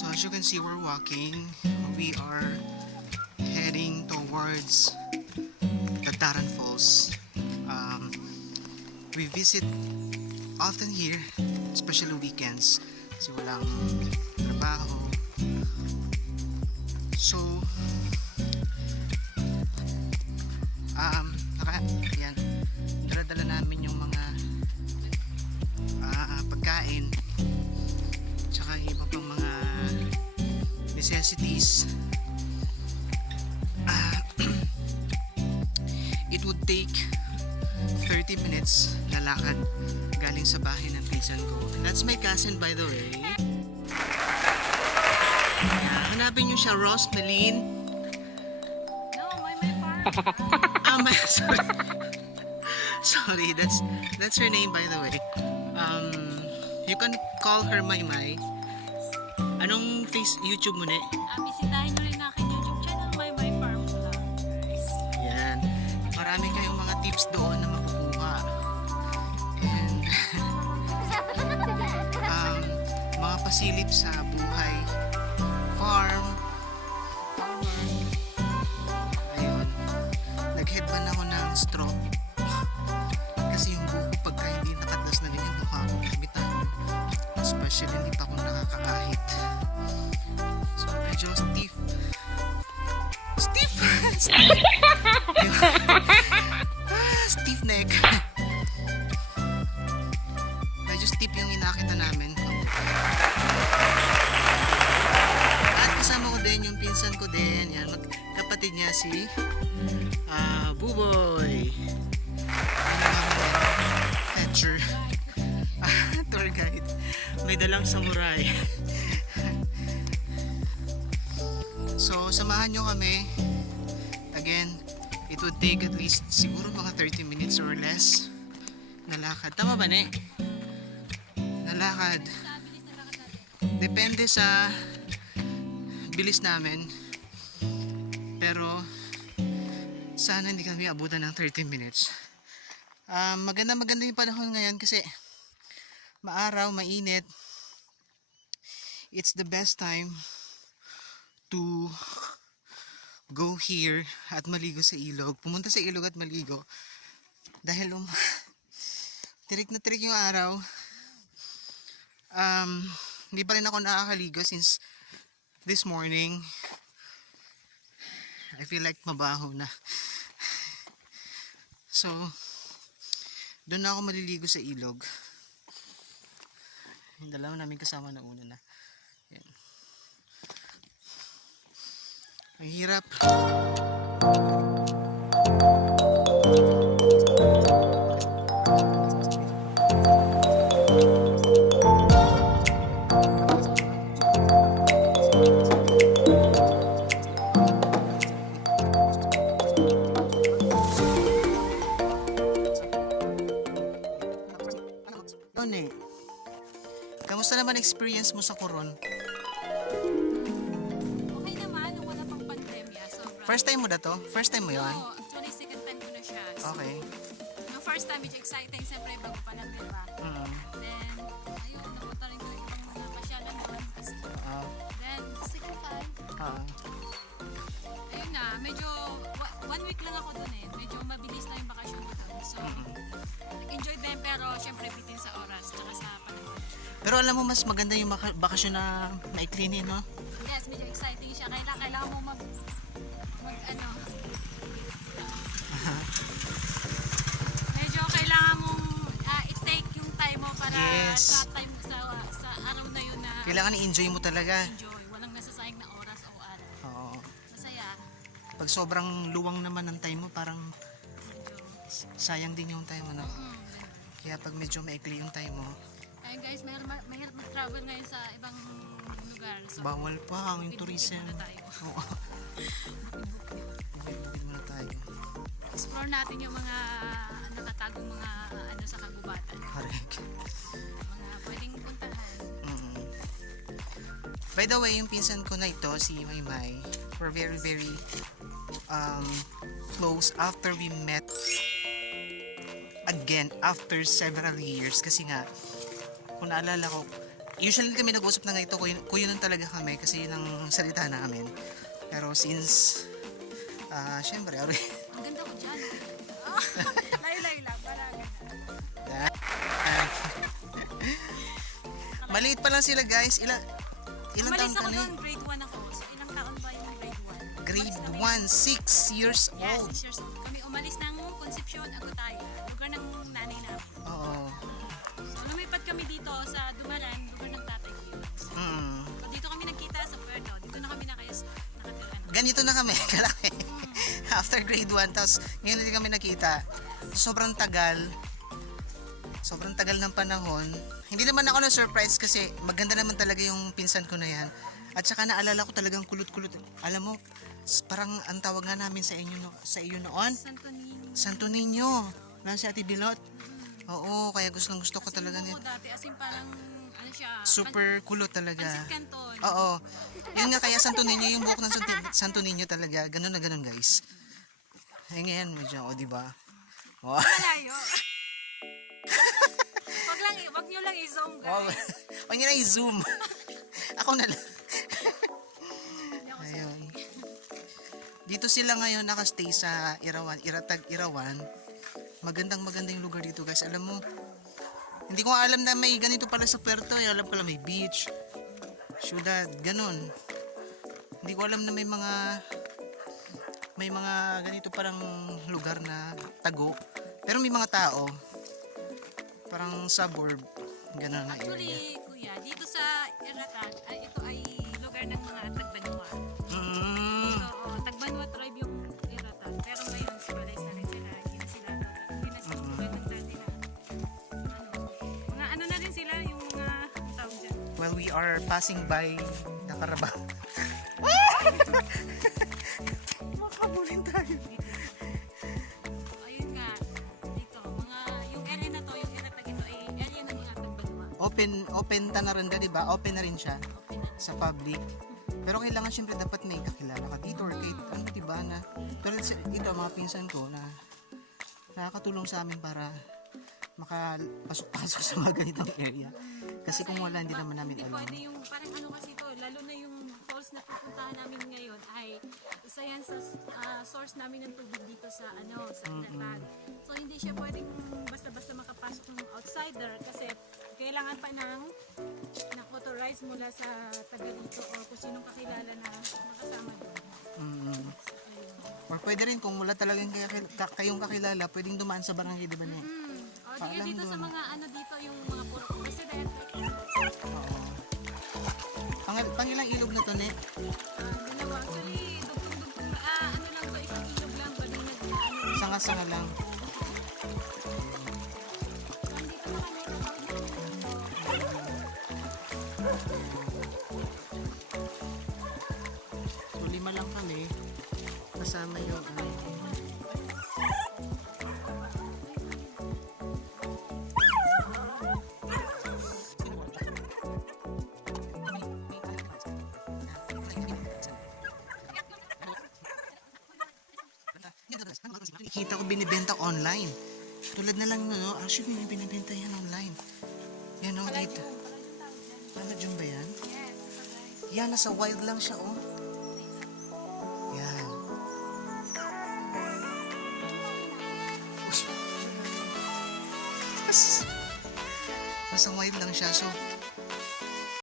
So as you can see, we're walking. We are heading towards the Taran Falls. We visit often here, especially weekends kasi walang trabaho. So yan, dala namin yung mga pagkain tsaka iba pang mga necessities. It would take 30 minutes na lakad galing sa bahay ng pinsan ko. And that's my cousin, by the way. Hanapin nyo siya, Ross Melin. No, my farm. Sorry. Sorry, that's her name, by the way. You can call her Maymay. Anong YouTube mo, ne? Bisitahin nyo rin aking YouTube channel, my farm vlog. Yan. Marami kayong mga tips doon na makukuha. And mga pasilip sa buhay. Farmer. Ayun. Nag-headband ako ng straw. Kasi yung buko pagka hindi nakatlas na ganyan, mukha akong lamitan. Especially hindi pa ako nakakahit. So medyo stiff. Stiff neck. Medyo stiff yung inakita namin. At kasama ko din yung pinsan ko din. Yan, kapatid niya si Buboy. Fetcher. Tour guide. May dalang samurai. So samahan nyo kami. Again, it would take at least siguro mga 30 minutes or less na lakad. Tama ba, ne? Na lakad. Depende sa bilis namin. Pero sana hindi kami abutan ng 30 minutes. Maganda yung panahon ngayon kasi maaraw, mainit. It's the best time to go here at maligo sa ilog. Pumunta sa ilog at maligo. Dahil tirik na tirik yung araw. Hindi pa rin ako nakakaligo since this morning. I feel like mabaho na. So, doon na ako maliligo sa ilog. Yung dalawa namin kasama na una na. Yan. Ang hirap. Kamusta naman experience mo sa Coron? Okay naman, wala pang pandemya. Sobra. First time mo na to? First time mo yun? No, actually second time ko na siya. So, Okay. yung first time, medyo exciting. Siyempre, bago pa lang, diba? Then, ayun, napunta rin ko rin yung mga pasyalan doon. Then, second time, ayun na, medyo, 1 week lang ako doon eh. Medyo mabilis na yung bakasyon ko doon. So, nag-enjoy din, pero syempre, bitin sa oras, tsaka sa panahon. Pero alam mo, mas maganda yung bakasyon na maikli, no? Yes, medyo exciting siya. Kailangan mo medyo kailangan mong i-take yung time mo para Yes. sa araw na yun na Kailangan i-enjoy mo talaga. enjoy. Walang nasasayang na oras o araw. Oo. Masaya. Pag sobrang luwang naman ng time mo, parang Medyo. sayang din yung time mo, no? Kaya pag medyo maikli yung time mo, Ayun guys, mahirap mag-travel ngayon sa ibang lugar. So, bawal pa ang bukid-bukid tourism. muna tayo. Oo. Bukid-bukid muna tayo. Explore natin yung mga nakatagong mga ano sa kagubatan. Correct. Mga pwedeng puntahan. By the way, yung pinsan ko na ito, si Maymay, we're very close after we met again after several years. Kasi nga, kung naalala ko, Usually kami nag-usap na ganito, kuyo nun talaga kami kasi yun ang salita namin. Pero since, syempre, Ang ganda ko dyan. Layo-layo lang, para ganda. maliit pa lang sila guys. Ilang Umalis taon ako ka na? doon, grade 1 ako. So, ilang taon ba yung grade 1? Grade 1, 6 years Yes, old. 6 years old. Kami umalis ng Concepcion, Agutaya. Lugar ng nanay namin. Oo. So, lumipat kami dito sa Dumalan, lugar ng tatay ko yun. Mm. So, dito kami nagkita sa Puerto. Dito na kami nakatira. Ganito na kami, kalaki. After grade 1, tapos ngayon hindi kami nakita. Sobrang tagal ng panahon. Hindi naman ako na-surprise kasi maganda naman talaga yung pinsan ko na yan. At saka naalala ko talagang kulot-kulot. Alam mo, parang ang tawag nga namin sa iyo noon, Santo Niño. Santo Niño. Na si Ate Bilot. Oo, kaya gusto ko talaga niya. Oo, dati as in parang, ano siya, Super kulot talaga. Pansit Canton. Oo. Yun nga kaya Santo Niño, yung buhok ng Santo Niño talaga. Ganun na ganun guys. Eh ngayon, medyo, di ba? Oh. Malayo. Wag nyo lang i-zoom, Wow. guys. Huwag nyo na i-zoom. Ako na lang. Hindi ako Ayun. Dito sila ngayon nakastay sa Irawan, Iratag, Irawan. Maganda yung lugar dito guys. Alam mo, hindi ko alam na may ganito pala sa Puerto. Alam ko lang may beach, syudad, ganun. Hindi ko alam na may mga ganito parang lugar na tago. Pero may mga tao. Parang suburb, gano'n na area. Actually, kuya, dito sa Iratag, ito ay lugar ng mga Tagbanwa. Mm. So, Tagbanwa tribe yung Iratag. Pero ngayon, sibalay na rin sila. Hindi na sila tulad ng dati na. Mga ano na rin sila, yung mga tawag dyan. Well, we are passing by the Carabao. Makabulin tayo. Ayun nga, dito, yung area na to, yung Iratag ito ay area ng mga Tagbanwa. Open ta na rin ka, diba? Open na rin siya Okay na. sa public. Pero kailangan syempre dapat may kakilala ka dito or kahit ano, diba na. Pero ito, mga pinsan ko na nakakatulong sa amin para makapasok-pasok sa mga ganitong area. Kasi kung wala, hindi naman namin Hindi alam. pwede yung parang ano kasi to, lalo na yung falls na pupuntahan namin ngayon ay isa yan sa source namin ng tubig dito sa Iratag. So hindi siya pwedeng basta-basta makapasok ng outsider kasi kailangan pa ng authorized mula sa taga dito o kung sinong kakilala na makasama doon. Mm. Or pwede rin kung wala talagang kayong kakilala, pwedeng dumaan sa barangay, diba niya? O di Paalam dito sa doon. mga ano dito yung mga puro presidente. Oo. Pangilang ilog na to, ne? Dalawa. Actually, dugtong-dugtong ano lang to, isang ilog lang ba din Sanga-sanga lang. So, 5 lang kami. Kasama yung Kita ko binibenta online. Tulad na lang no, actually yung binibenta yan online. Yan o dito. Paladyong ba yan? Yan, nasa wild lang siya oh. Yan. Nasa wild lang siya. So,